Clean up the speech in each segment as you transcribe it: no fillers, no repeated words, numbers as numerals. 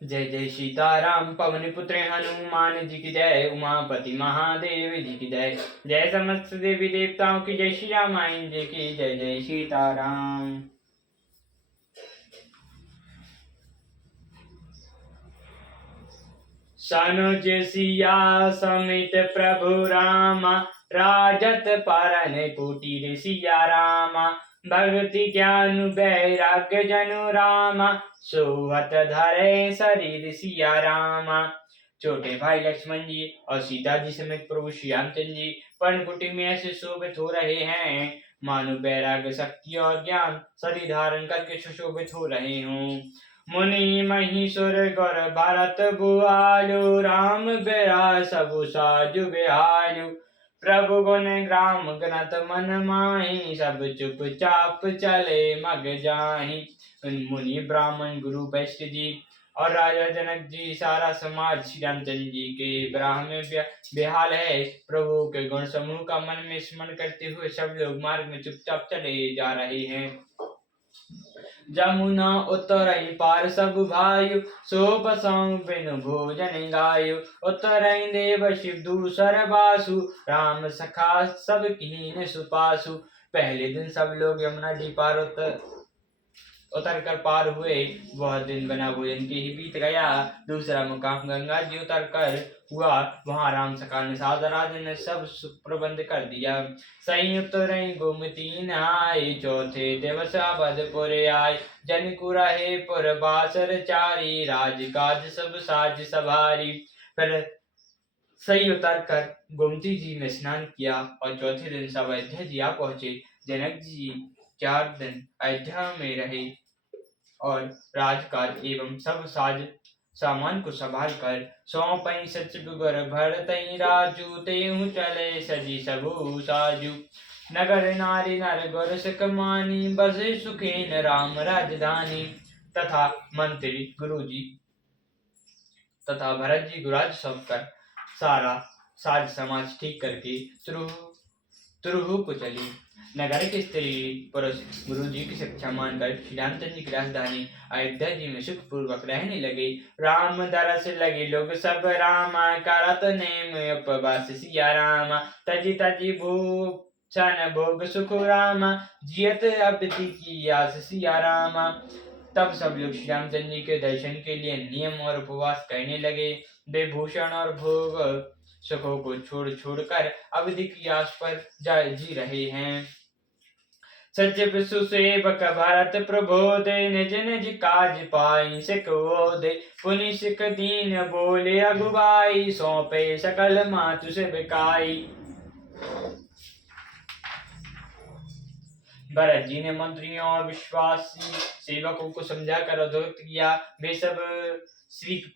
जय जय सीताराम पवन पुत्र हनुमान जी की जय। उमापति महादेव जी की जय। जय समस्त देवी देवताओं की जय। श्री रामायण जी की जय। जय सीताराम। सनुज सिया समित प्रभु रामा, राजत परन कुटीर सिया रामा। भक्ति ज्ञान वैराग्य जनु रामा, सोहत धरे शरीर सिया रामा। छोटे भाई लक्ष्मण जी और सीता जी समेत प्रभु श्री रामचंद्र जी पर्णकुटी में ऐसे शोभित हो रहे हैं मानो वैराग्य शक्ति और ज्ञान शरीर धारण करके सुशोभित हो रहे हों। मुनि महीसुर गौर भरत बुआलु, राम बिरा सबु साजु बिहालु। प्रभु गुण ग्राम ग्रंथ मन माही, सब चुप चाप चले मग जाही। मुनि ब्राह्मण गुरु वैश्य जी और राजा जनक जी सारा समाज श्री रामचंद्र जी के विराह में बेहाल है। प्रभु के गुण समूह का मन में स्मरण करते हुए सब लोग मार्ग में चुपचाप चले जा रहे हैं। जमुना उतरई पार सब भायु, सो बसऊं बिनु भोजन गायु। उतरई देव शिव दूसर बासु, राम सखा सब कीन सुपासु। पहले दिन सब लोग यमुना जी पार उतर कर पार हुए। वह दिन बिना भोजन के ही बीत गया। दूसरा मुकाम गंगा जी उतर कर हुआ। वहां राम सखा निषाद राज ने सब प्रबंध कर दिया। संयुक्त रही गोमती नहाय, चौथे दिवस अवधपुर आय। जनकु रहे पुर बासर चारी, राजकाज सब साज सवारी। फिर सही उतर कर गोमती जी में स्नान किया और चौथे दिन सब अयोध्या जी आ पहुंचे। जनक जी 4 दिन अयोध्या में रहे और राजकाज एवं सब साज सामान को संभाल कर सौंपई सचिव गुर भरतई राजू। तेहु चले सजी सबु साजू। नगर नारी नर गुर सिख मानी, बसे सुखेन राम राजधानी। तथा मंत्री गुरु जी तथा भरत जी गुराज सौंपकर सारा साज समाज ठीक करके तुरुहु को चली। नगर के स्त्री पुरुष गुरु जी की शिक्षा मानकर श्री रामचंद्र जी की राजधानी अयोध्या जी में सुख पूर्वक रहने लगे। राम दरस लगे लोग सब रामा, करत नेम उपवास सिया रामा। तजी तजी भूषण भोग सुख रामा, जियत अवधि की आस सिया रामा। तब सब लोग श्री रामचंद्र जी के दर्शन के लिए नियम और उपवास करने लगे। वे भूषण और भोग सुखों को छोड़कर अवधि की आस पर जी रहे हैं। सचिव सुसेवक भरत प्रबोधे, निज निज काज पाई सिख ओधे। पुनि सिख दीन बोले अगुवाई, सौंपे सकल मातु से बिकाई। भरत जी ने मंत्रियों और विश्वासी सेवकों को समझाकर अवगत किया। वे सब सीख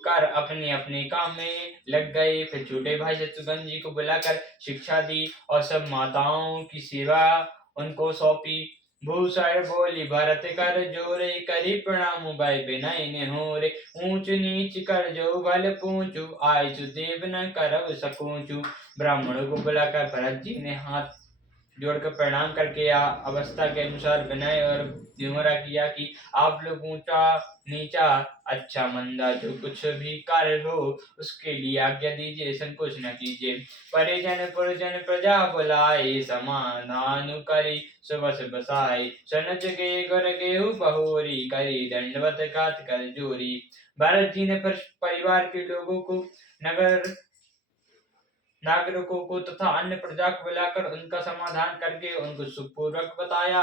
कर अपने अपने काम में लग गए। फिर छोटे भाई शत्रुघ्न जी को बुलाकर शिक्षा दी और सब माताओं की सेवा उनको सौंपी। भूषण बोली भरत कर जोरे, करी प्रणाम भय विनय नेहोरे। ऊंच नीच कर जो भल पूछू, आयु देव न करव सकूचू। ब्राह्मणों को बुलाकर भरत जी ने हाथ जोड़कर प्रणाम करके अवस्था के अनुसार विनय और विमरा किया कि आप लोग ऊंचा नीचा अच्छा मंदा जो कुछ भी कार्य हो उसके लिए आज्ञा दीजिए, संकोच न कीजिए। परिजन पुरजन प्रजा बुलाए, समाधान करी सुबस बसाए। सनज के गुर गेहूं बहोरी, करी दंडवत कात कर जोरी। भरत जी ने परिवार के लोगों को नागरिकों को तथा अन्य प्रजा को बुलाकर उनका समाधान करके उनको सुखपूर्वक बताया।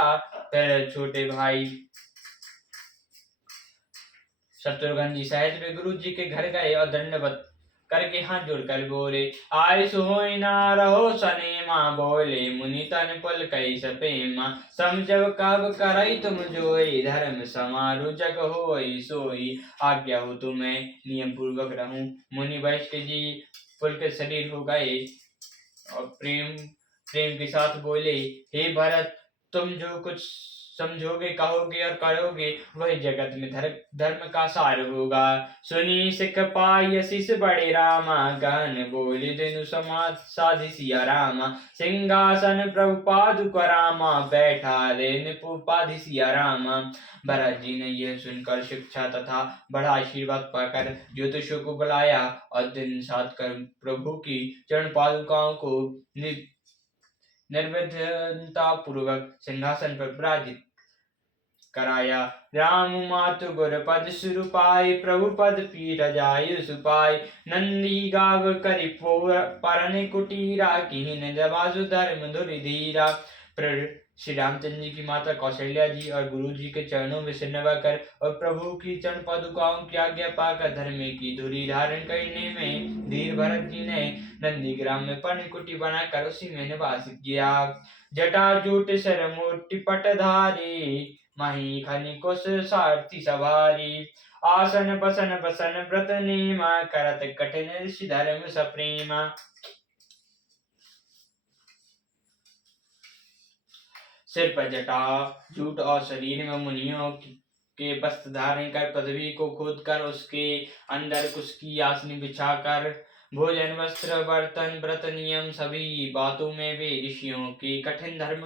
फिर छोटे भाई शत्रुघ्न जी सहित वे गुरु जी के घर गए और दंडवत करके हाथ जोड़कर बोले, आय सोई ना रहो सनेमा। बोले मुनि तन पुल कई सपेमा, समझब कब करई तुम जोई। धर्म समारु जग होई सोई, आज्ञा हो तुम्हें नियम पूर्वक रहूं। मुनि वैश्य जी पुलकित शरीर हो गए और प्रेम के साथ बोले, हे भरत तुम जो कुछ समझोगे, कहोगे और करोगे, वही जगत में धर्म का सार होगा। सुनी सिख पाई शीस बड़े रामा, गहन बोले दिनु समाज साधि सिया रामा। सिंहासन प्रभु पादुक रामा, बैठा दे निपुपाधि सिया रामा। भरत जी ने यह सुनकर शिक्षा तथा बड़ा आशीर्वाद पाकर ज्योतिषों को बुलाया और दिन सात कर प्रभु की चरण पादुकाओं को निर्विघ्नता पूर्वक सिंहासन पर विराजित कराया। राम मातु गुर पद सुरु पाई, प्रभु पद पीर जायु सुपाई। नंदी गाव करि परन कुटीरा, कीन जबासु धर्म धुरि धीरा। श्री रामचंद्र जी की माता कौशल्या जी और गुरु जी के चरणों में सिर नवाकर और प्रभु की चरण पादुकाओं की आज्ञा पाकर धर्म की धुरी धारण करने में धीर भरत जी ने नंदीग्राम में पर्णकुटी बनाकर उसी में निवास किया। जटा जूट सर मोटी पटधारी, माही खनि कुश सारथी सवारी। आसन बसन बसन व्रत नेमा, करत कठिन ऋषि धर्म सप्रेमा। सिर पर जटा जूट और शरीर में मुनियों के वस्त्र धारण कर, पृथ्वी को खोद कर उसके अंदर कुश की आसनी बिछाकर, भोजन वस्त्र बर्तन व्रत नियम सभी बातों में वे ऋषियों के कठिन धर्म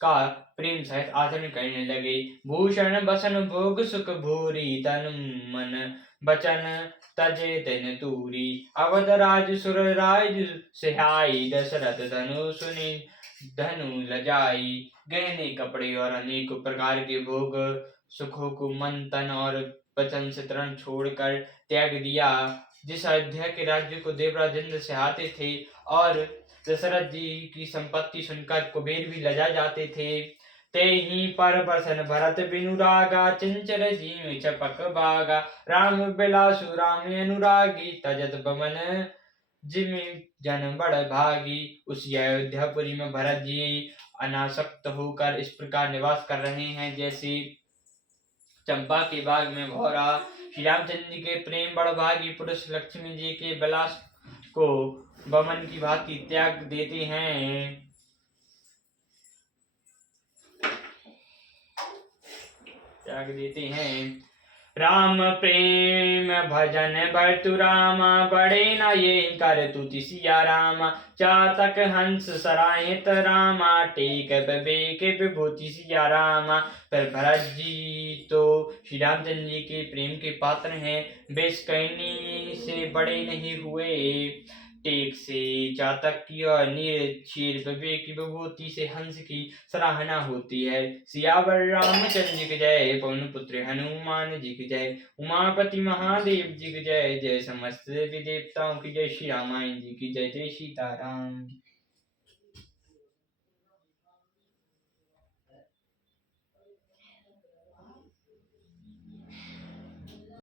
का प्रेम सहित आचरण करने लगे। भूषण बसन भोग सुख भूरी, तन मन बचन तजे तेन तूरी। अवध राज सुर राज सिहाई, दशरथ धनु सुनि धनु लजाई। गहने कपड़े और अनेक प्रकार के भोग सुखों को मन तन और वचन से तरण छोड़कर त्याग दिया। जिस अयोध्या के राज्य को देवराज इंद्र चाहते थे और दशरथ जी की संपत्ति सुनकर कुबेर भी लजा जाते थे, ते ही पर बसन भरत बिनु रागा, चंचल जीव चपक बागा। राम बिलासु राम अनुरागी, तजत बमन जिमि जन बड़ भागी। उसी अयोध्यापुरी में भरत जी अनासक्त होकर इस प्रकार निवास कर रहे हैं जैसे चंपा के बाग में भौरा। श्री रामचंद्र जी के प्रेम बड़भागी पुरुष लक्ष्मी जी के विलास को बमन की भांति त्याग देते हैं। राम प्रेम भजन बरतु रामा, बड़े न ये कर तुति सिया रामा। चातक हंस सराहित रामा, टेक विवेक विभूति सिया रामा। पर भरत जी तो श्री रामचंद्र जी के प्रेम के पात्र हैं, वे कहनी से बड़े नहीं हुए। टेक से चातक की और नीर विवेक की विभूति से हंस की सराहना होती है। सियावर रामचंद्र की जय, पवन पुत्र हनुमान जी की जय। उमापति महादेव जी की जय, जय समस्त देवी देवताओं की जय। श्री रामायण जी की जय, जय सीताराम।